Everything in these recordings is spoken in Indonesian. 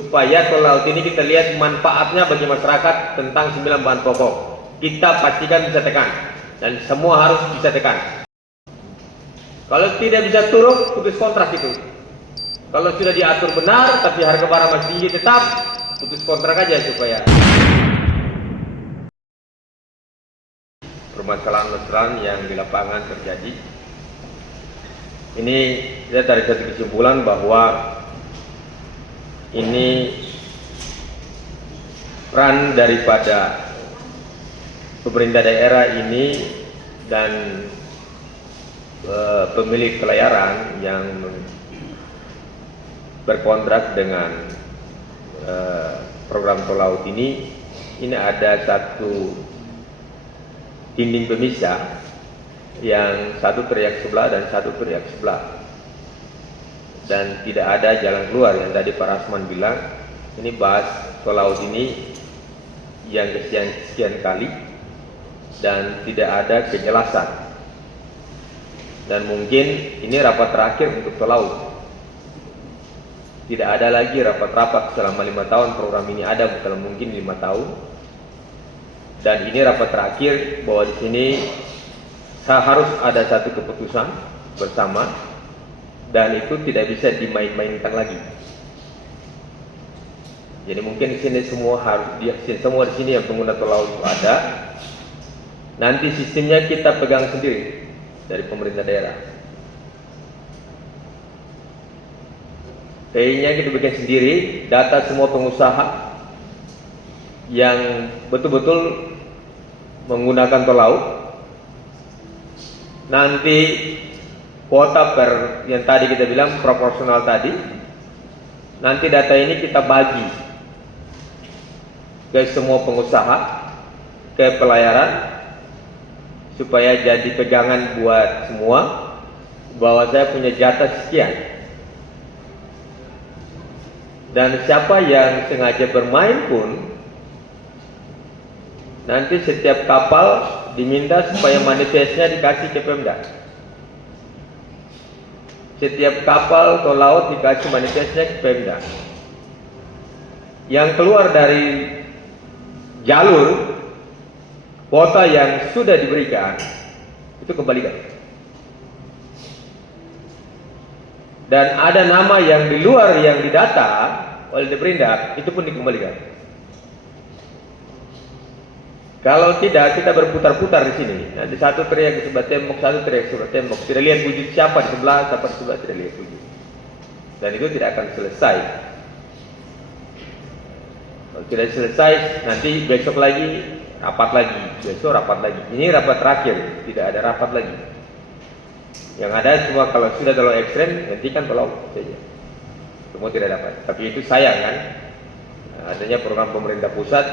supaya tol laut ini kita lihat manfaatnya bagi masyarakat tentang 9 bahan pokok. Kita pastikan bisa tekan, dan semua harus bisa tekan. Kalau tidak bisa turun, putus kontrak itu. Kalau sudah diatur benar, tapi harga barang masih tinggi tetap, putus kontrak aja supaya permasalahan-permasalahan yang di lapangan terjadi. Ini saya tarik satu kesimpulan bahwa ini peran daripada pemerintah daerah ini dan pemilik pelayaran yang berkontrak dengan program tol laut ini ada satu dinding pemisah yang satu teriak sebelah dan satu teriak sebelah, dan tidak ada jalan keluar. Yang tadi Pak Rasman bilang ini bahas tol laut ini yang sekian kali dan tidak ada kejelasan, dan mungkin ini rapat terakhir untuk tol laut. Tidak ada lagi rapat-rapat selama 5 tahun program ini ada, bukan mungkin 5 tahun. Dan ini rapat terakhir bahwa di sini harus ada satu keputusan bersama, dan itu tidak bisa dimain-mainkan lagi. Jadi mungkin di sini semua di sini yang pengguna tol laut itu ada. Nanti sistemnya kita pegang sendiri dari pemerintah daerah. TI-nya kita bikin sendiri, data semua pengusaha yang betul-betul menggunakan tol laut. Nanti kuota per yang tadi kita bilang proporsional tadi, nanti data ini kita bagi ke semua pengusaha, ke pelayaran, supaya jadi pegangan buat semua bahwa saya punya jatah sekian. Dan siapa yang sengaja bermain pun, nanti setiap kapal diminta supaya manifestnya dikasih ke Pemda. Setiap kapal tol laut dikasih manifestnya ke Pemda. Yang keluar dari jalur kuota yang sudah diberikan itu kembalikan. Dan ada nama yang di luar yang didata oleh Perindak, itu pun dikembalikan. Kalau tidak, kita berputar-putar di sini. Nanti satu teriak di sebelah tembok, satu teriak di sebelah tembok. Tidak lihat wujud siapa di sebelah, siapa di sebelah, tidak lihat wujud. Dan itu tidak akan selesai. Kalau tidak selesai, nanti besok lagi rapat lagi, besok rapat lagi. Ini rapat terakhir, tidak ada rapat lagi. Yang ada cuma kalau sudah terlalu ekstrem, hentikan tol laut saja. Semua tidak dapat. Tapi itu sayang kan? Adanya program pemerintah pusat.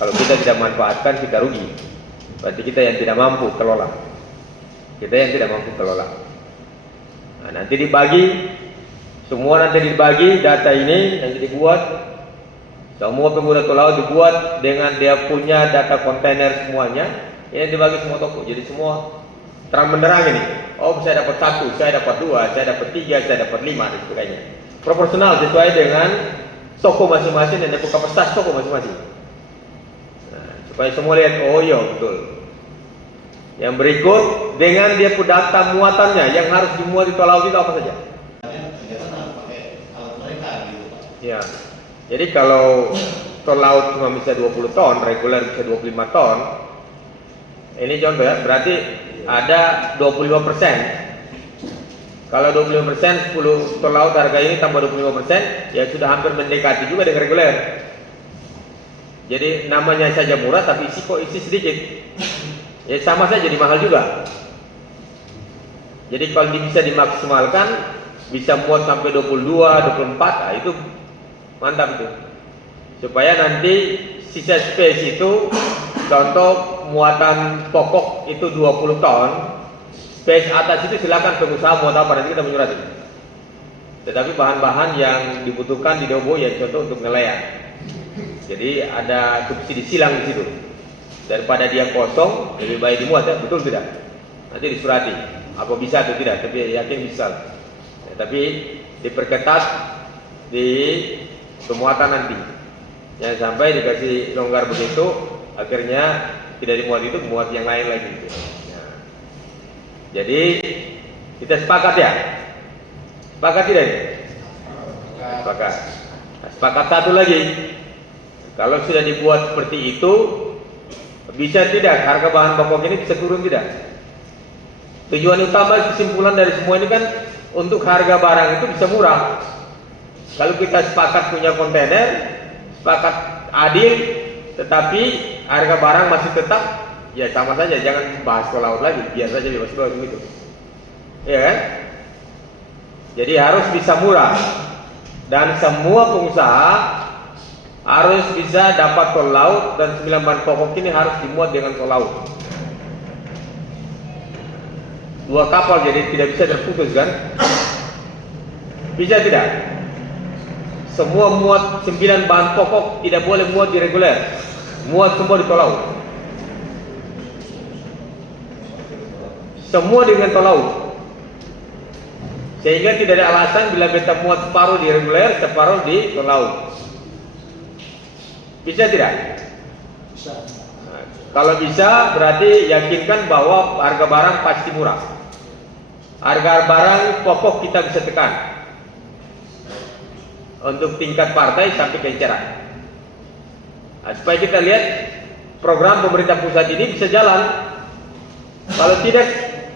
Kalau kita tidak manfaatkan, kita rugi. Berarti kita yang tidak mampu kelola. Kita yang tidak mampu kelola. Nah, nanti dibagi, semua nanti dibagi data ini nanti dibuat. Semua pengguna tol laut dibuat dengan dia punya data kontainer semuanya. Ini dibagi semua toko. Jadi semua terang benderang ini. Oh, saya dapat 1, saya dapat 2, saya dapat 3, saya dapat 5 dan sebagainya. Proporsional sesuai dengan toko masing-masing dan kapasitas toko masing-masing. Nah, supaya semua lihat, oh iya betul. Yang berikut dengan dia punya data muatannya yang harus dimuat di tol laut itu apa saja? Ya. Jadi kalau tol laut cuma bisa 20 ton, reguler bisa 25 ton. Ini contoh ya, berarti ada 25%. Kalau 25%, 10 tol laut harga ini tambah 25%, ya sudah hampir mendekati juga dengan reguler. Jadi namanya saja murah, tapi isi sedikit. Ya sama saja jadi mahal juga. Jadi kalau bisa dimaksimalkan, bisa muat sampai 22, 24, nah itu mantap itu. Supaya nanti sisa space itu, contoh muatan pokok itu 20 ton, space atas itu silakan pengusaha muat apa, nanti kita menyurat itu. Tetapi bahan-bahan yang dibutuhkan di Dobo ya contoh untuk nelayan. Jadi ada subsidi silang di situ. Daripada dia kosong, lebih baik dimuat ya, betul tidak? Nanti disurati, apa bisa atau tidak, tapi yakin bisa. Ya, tapi diperketat di pemuatan nanti. Jangan sampai dikasih longgar begitu, akhirnya tidak dimuat itu, muat yang lain lagi. Nah, jadi kita sepakat ya? Sepakat tidak ini? Sepakat. Nah, sepakat satu lagi, kalau sudah dibuat seperti itu, bisa tidak harga bahan pokok ini bisa turun tidak? Tujuan utama kesimpulan dari semua ini kan untuk harga barang itu bisa murah. Kalau kita sepakat punya kontainer, sepakat adil, tetapi harga barang masih tetap ya sama saja, jangan bahas ke laut lagi, biar saja bebas ke laut begitu. Ya kan? Jadi harus bisa murah. Dan semua pengusaha harus bisa dapat tol laut, dan 9 bahan pokok ini harus dimuat dengan tol laut. 2 kapal jadi tidak bisa terputus kan? Bisa tidak? Semua muat 9 bahan pokok tidak boleh muat di reguler, muat semua di tol laut. Semua dengan tol laut. Sehingga tidak ada alasan bila kita muat separuh di reguler, separuh di tol laut. Bisa tidak? Bisa. Nah, kalau bisa berarti yakinkan bahwa harga barang pasti murah. Harga barang pokok kita bisa tekan untuk tingkat partai sampai ke eceran. Nah, supaya kita lihat program pemerintah pusat ini bisa jalan. Kalau tidak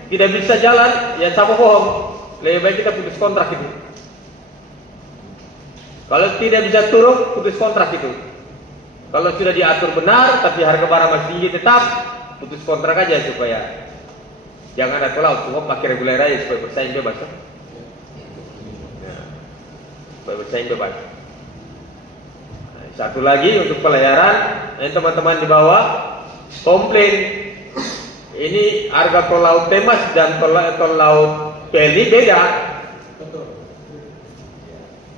bisa jalan, ya sama bohong. Lebih baik kita putus kontrak itu. Kalau tidak bisa turun, putus kontrak itu. Kalau sudah diatur benar, tapi harga barang masih tinggi tetap, putus kontrak aja supaya jangan ada laut, semua pakai reguler aja supaya bersaing bebas. Nah, supaya bersaing bebas. Nah, satu lagi untuk pelayaran, teman-teman di bawah komplain ini harga tol laut Temas dan tol laut Peli beda. Betul.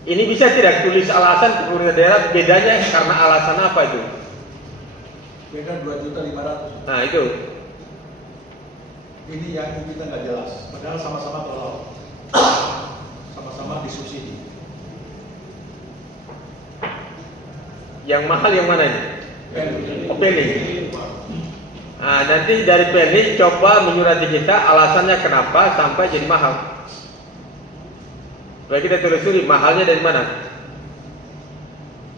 Ini bisa tidak tulis alasan pemerintah daerah bedanya karena alasan apa itu? Beda 2.500.000. Nah itu. Ini yang kita nggak jelas. Padahal sama-sama tol laut, sama-sama disubsidi. Yang mahal yang mana ini? Peli. Oh, Peli. Nah, nanti dari Peli coba menyurati kita alasannya kenapa sampai jadi mahal. Supaya kita telusuri mahalnya dari mana.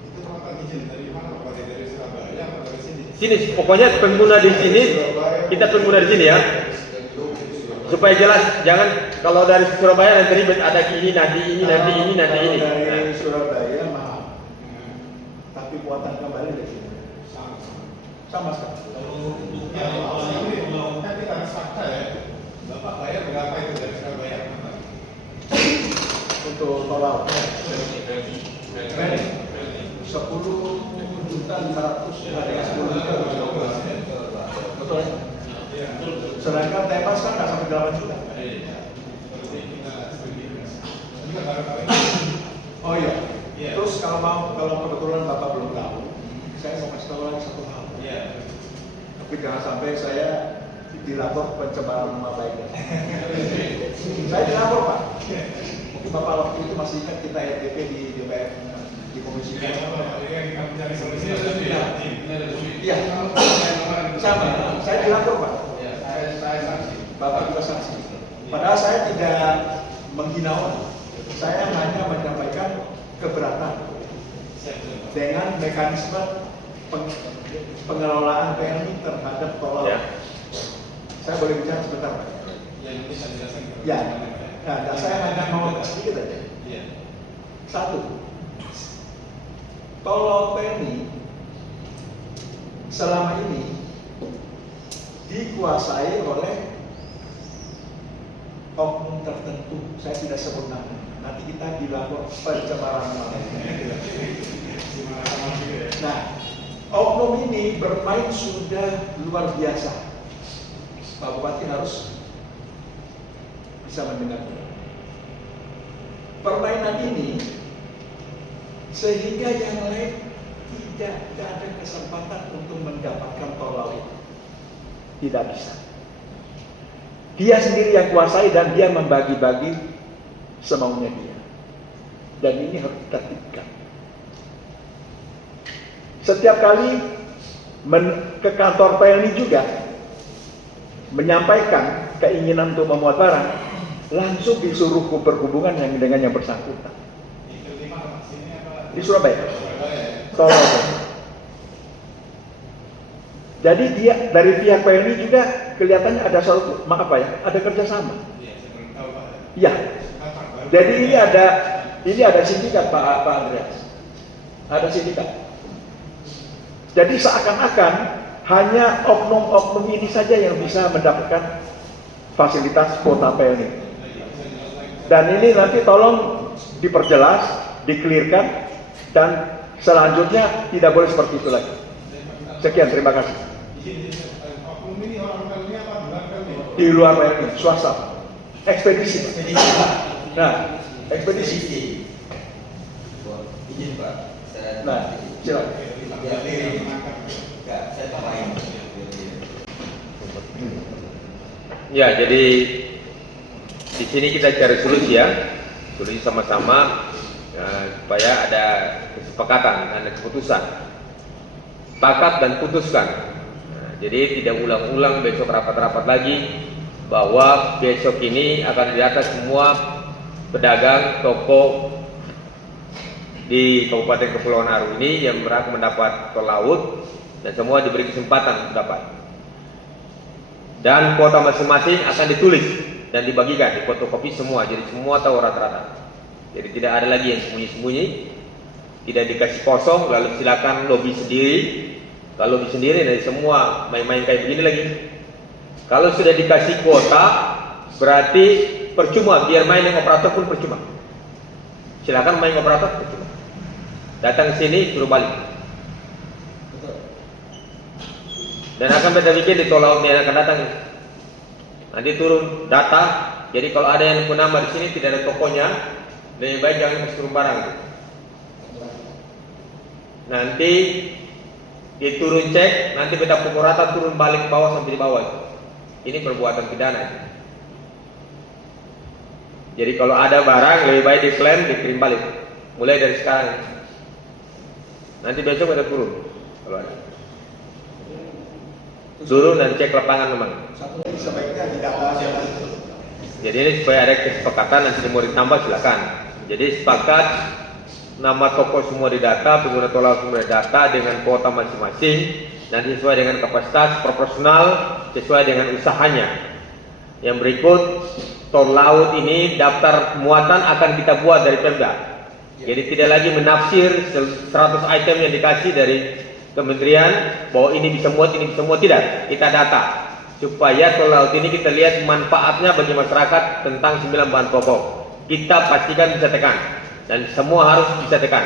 Itu tempat izin dari mana? Dari Surabaya atau dari sini? Sini, pokoknya pengguna di sini, kita pengguna di sini ya. Supaya jelas, jangan kalau dari Surabaya nanti ribet ada ini nanti ini nanti ini nanti ini. Kalau dari Nah, Surabaya mahal, tapi buatan kembali dari sini sama sekali. Kan kita harus fakta ya. Bapak bayar berapa itu dari Surabaya? Untuk tol laut 10.500.000 ada yang 10 juta. Betul. Sedangkan Temas kan nggak sampai 8 juta. Oh iya. Terus kalau kebetulan Bapak belum tahu, saya mau kasih tahu lagi satu hal. Tapi jangan sampai saya dilapor pencemaran nama baik. Saya dilapor Pak. Mungkin Bapak waktu itu masih ingat kita RDP di DPR di komisi. Iya. Sama. Saya dilapor Pak. Bapak juga saksi. Padahal saya tidak menghina orang. Saya hanya menyampaikan keberatan dengan mekanisme pengelolaan PLN terhadap tol laut. ya. Saya boleh bicara sebentar Pak? Ya. Nah, saya hanya mau sedikit aja. Satu, tol laut PLN selama ini dikuasai oleh oknum tertentu. Saya tidak sebut nama. Nanti kita dilapor pencemaran nama. Nah, oknum ini bermain sudah luar biasa. Pak Bupati harus bisa mendengar. Permainan ini sehingga yang lain tidak ada kesempatan untuk mendapatkan tol laut. Tidak bisa. Dia sendiri yang kuasai dan dia membagi-bagi semaunya dia. Dan ini harus kita hentikan. setiap kali ke kantor PLN juga menyampaikan keinginan untuk memuat barang, langsung disuruh berhubungan dengan yang bersangkutan. Itu di mana? Sini apa? Di Surabaya. Surabaya. Tolong. Jadi dia dari pihak PLN juga kelihatannya ada suatu, maaf Pak ya, ada kerjasama. Iya, saya belum tahu Pak. Iya. Kapan baru? Jadi ini ada sindikat Pak Andreas. Ada sindikat. Jadi seakan-akan hanya oknum-oknum ini saja yang bisa mendapatkan fasilitas kuota PLN. Dan ini nanti tolong diperjelas, dikelirkan, dan selanjutnya tidak boleh seperti itu lagi. Sekian, terima kasih. Oknum ini orang PLN apa? Bukan PLN? Di luar PLN, swasta, ekspedisi. Nah, ekspedisi. Izin Pak, saya Nah, silakan. biar diri. Enggak, saya tambahin. Ya, jadi di sini kita cari solusi ya, solusi sama-sama supaya ada kesepakatan, ada keputusan, sepakat dan putuskan. Nah, jadi tidak ulang-ulang besok rapat-rapat lagi bahwa besok ini akan didata semua pedagang toko di Kabupaten Kepulauan Aru ini yang berhak mendapat tol laut dan semua diberi kesempatan untuk dapat. Dan kuota masing-masing akan ditulis dan dibagikan di fotokopi semua, jadi semua tahu rata-rata. Jadi tidak ada lagi yang sembunyi-sembunyi, tidak dikasih kosong lalu silakan lobby sendiri. Kalau lobby sendiri dari semua main-main kayak begini lagi. Kalau sudah dikasih kuota berarti percuma, biar main yang operator pun percuma. Silakan main operator percuma. Datang ke sini suruh balik. Dan akan beda bikin di tol laut yang akan datang. Nanti turun data. Jadi kalau ada yang pun nama di sini tidak ada tokonya, lebih baik jangan kasih turun barang. Nanti diturun cek, nanti beta pukul rata turun balik ke bawah sampai di bawah. Ini perbuatan pidana. Jadi kalau ada barang lebih baik diklaim, dikirim balik. Mulai dari sekarang. Nanti besok ada turun kalau ada. Turun dan cek lapangan memang. Satu lagi sebaiknya didata siapa itu. Jadi ini supaya ada kesepakatan, nanti mau ditambah silakan. Jadi sepakat nama toko semua didata, pengguna tol laut semua didata dengan kuota masing-masing, nanti sesuai dengan kapasitas proporsional sesuai dengan usahanya. Yang berikut, tol laut ini daftar muatan akan kita buat dari Pemda. Jadi tidak lagi menafsir 100 item yang dikasih dari kementerian bahwa ini bisa muat, ini bisa muat, tidak. Kita data supaya tol laut ini kita lihat manfaatnya bagi masyarakat tentang 9 bahan pokok. Kita pastikan bisa tekan dan semua harus bisa tekan.